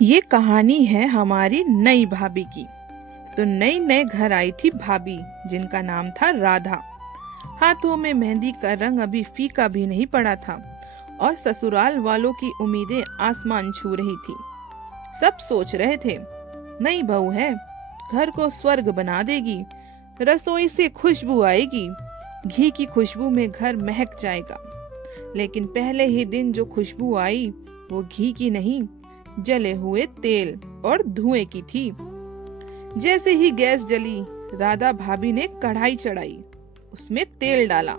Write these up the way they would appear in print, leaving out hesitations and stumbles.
ये कहानी है हमारी नई भाभी की। तो नई नए घर आई थी भाभी, जिनका नाम था राधा। हाथों में मेहंदी का रंग अभी फीका भी नहीं पड़ा था और ससुराल वालों की उम्मीदें आसमान छू रही थी। सब सोच रहे थे, नई बहू है, घर को स्वर्ग बना देगी, रसोई से खुशबू आएगी, घी की खुशबू में घर महक जाएगा। लेकिन पहले ही दिन जो खुशबू आई वो घी की नहीं, जले हुए तेल और धुएं की थी। जैसे ही गैस जली, राधा भाभी ने कढ़ाई चढ़ाई, उसमें तेल डाला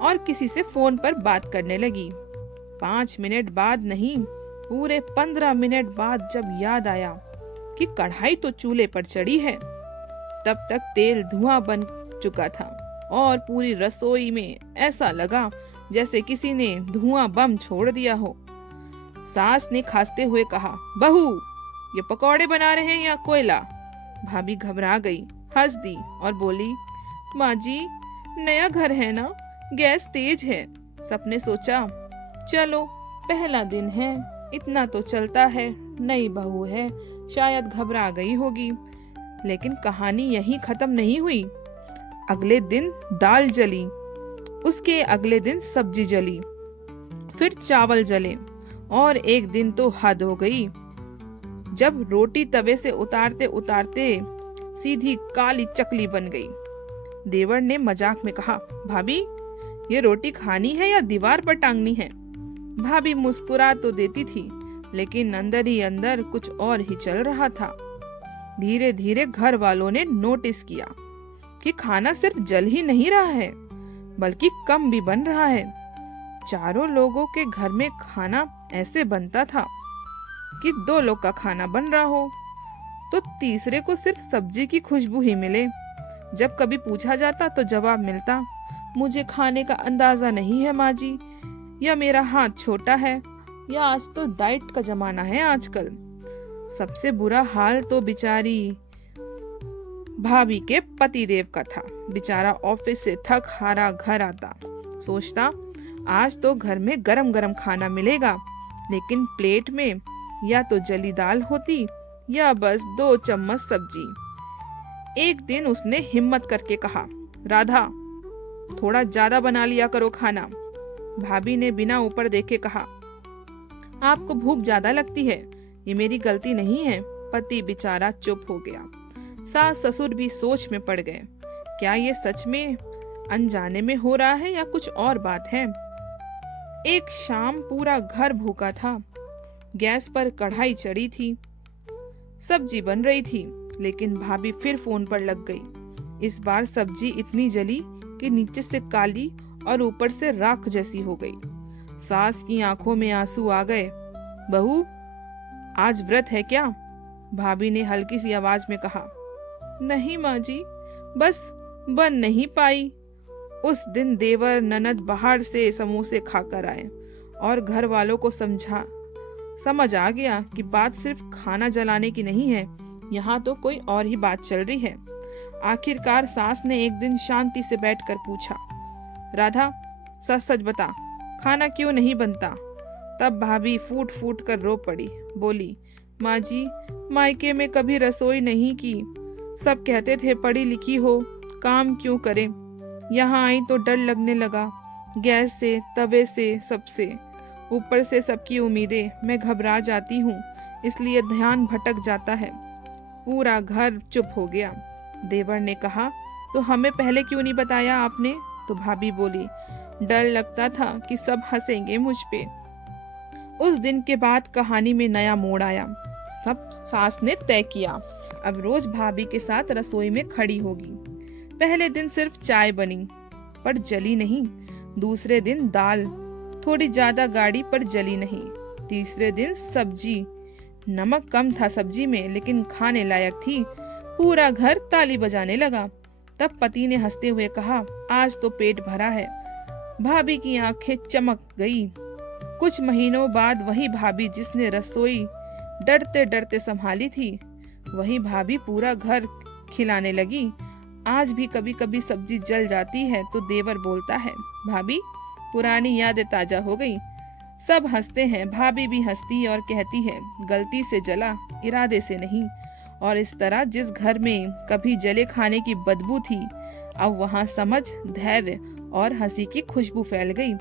और किसी से फोन पर बात करने लगी। 5 मिनट बाद नहीं, पूरे 15 मिनट बाद जब याद आया कि कढ़ाई तो चूल्हे पर चढ़ी है, तब तक तेल धुआं बन चुका था और पूरी रसोई में ऐसा लगा जैसे किसी ने धुआं बम छोड़ दिया हो। सास ने खांसते हुए कहा, बहू, ये पकौड़े बना रहे हैं या कोयला? भाभी घबरा गई, हंस दी और बोली, माँ जी, नया घर है ना, गैस तेज है। सबने सोचा, चलो पहला दिन है, इतना तो चलता है, नई बहू है, शायद घबरा गई होगी। लेकिन कहानी यहीं खत्म नहीं हुई। अगले दिन दाल जली, उसके अगले दिन सब्जी जली, फिर चावल जले और एक दिन तो हद हो गई जब रोटी तवे से उतारते उतारते सीधी काली चकली बन गई। देवर ने मजाक में कहा, भाभी, ये रोटी खानी है या दीवार पर टांगनी है? भाभी मुस्कुरा तो देती थी, लेकिन अंदर ही अंदर कुछ और ही चल रहा था। धीरे धीरे घर वालों ने नोटिस किया कि खाना सिर्फ जल ही नहीं रहा है, बल्कि कम भी बन रहा है। चारों लोगों के घर में खाना ऐसे बनता था कि 2 लोग का खाना बन रहा हो तो तीसरे को सिर्फ सब्जी की खुशबू ही मिले। जब कभी पूछा जाता तो जवाब मिलता, मुझे खाने का अंदाजा नहीं है माँ जी, या मेरा हाथ छोटा है, या आज तो डाइट का जमाना है आजकल। सबसे बुरा हाल तो बेचारी भाभी के पतिदेव का था। बेचारा ऑफिस से थक हारा घर आता, सोचता, आज तो घर में गरम गरम खाना मिलेगा, लेकिन प्लेट में या तो जली दाल होती या बस 2 चम्मच सब्जी। एक दिन उसने हिम्मत करके कहा, राधा, थोड़ा ज्यादा बना लिया करो खाना। भाभी ने बिना ऊपर देखे कहा, आपको भूख ज्यादा लगती है, ये मेरी गलती नहीं है। पति बेचारा चुप हो गया। सास ससुर भी सोच में पड़ गए, क्या ये सच में अनजाने में हो रहा है या कुछ और बात है? एक शाम पूरा घर भूखा था। गैस पर कढ़ाई चढ़ी थी, सब्जी बन रही थी, लेकिन भाभी फिर फोन पर लग गई। इस बार सब्जी इतनी जली कि नीचे से काली और ऊपर से राख जैसी हो गई। सास की आंखों में आंसू आ गए। बहू, आज व्रत है क्या? भाभी ने हल्की सी आवाज में कहा। नहीं माँ जी, बस बन नहीं पाई। उस दिन देवर ननद बाहर से समोसे खाकर आए और घर वालों को समझ आ गया कि बात सिर्फ खाना जलाने की नहीं है, यहाँ तो कोई और ही बात चल रही है। आखिरकार सास ने एक दिन शांति से बैठकर पूछा, राधा, सच सच बता, खाना क्यों नहीं बनता? तब भाभी फूट फूट कर रो पड़ी, बोली, माँ जी, मायके में कभी रसोई नहीं की, सब कहते थे पढ़ी लिखी हो, काम क्यों करे। यहाँ आई तो डर लगने लगा, गैस से, तवे से, सबसे ऊपर से सबकी उम्मीदें, मैं घबरा जाती हूँ, इसलिए ध्यान भटक जाता है। पूरा घर चुप हो गया। देवर ने कहा, तो हमें पहले क्यों नहीं बताया आपने? तो भाभी बोली, डर लगता था कि सब हंसेंगे मुझ पे। उस दिन के बाद कहानी में नया मोड़ आया। सब सास ने तय किया, अब रोज भाभी के साथ रसोई में खड़ी होगी। पहले दिन सिर्फ चाय बनी पर जली नहीं, दूसरे दिन दाल थोड़ी ज्यादा गाढ़ी पर जली नहीं, तीसरे दिन सब्जी, नमक कम था सब्जी में लेकिन खाने लायक थी। पूरा घर ताली बजाने लगा। तब पति ने हंसते हुए कहा, आज तो पेट भरा है। भाभी की आंखें चमक गई। कुछ महीनों बाद वही भाभी जिसने रसोई डरते डरते संभाली थी, वही भाभी पूरा घर खिलाने लगी। आज भी कभी कभी सब्जी जल जाती है तो देवर बोलता है, भाभी, पुरानी यादें ताजा हो गई। सब हंसते हैं, भाभी भी हंसती है और कहती है, गलती से जला, इरादे से नहीं। और इस तरह जिस घर में कभी जले खाने की बदबू थी, अब वहां समझ, धैर्य और हंसी की खुशबू फैल गई,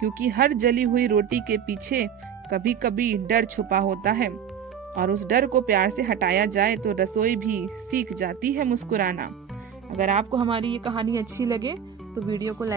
क्योंकि हर जली हुई रोटी के पीछे कभी कभी डर छुपा होता है, और उस डर को प्यार से हटाया जाए तो रसोई भी सीख जाती है मुस्कुराना। अगर आपको हमारी ये कहानी अच्छी लगे तो वीडियो को लाइक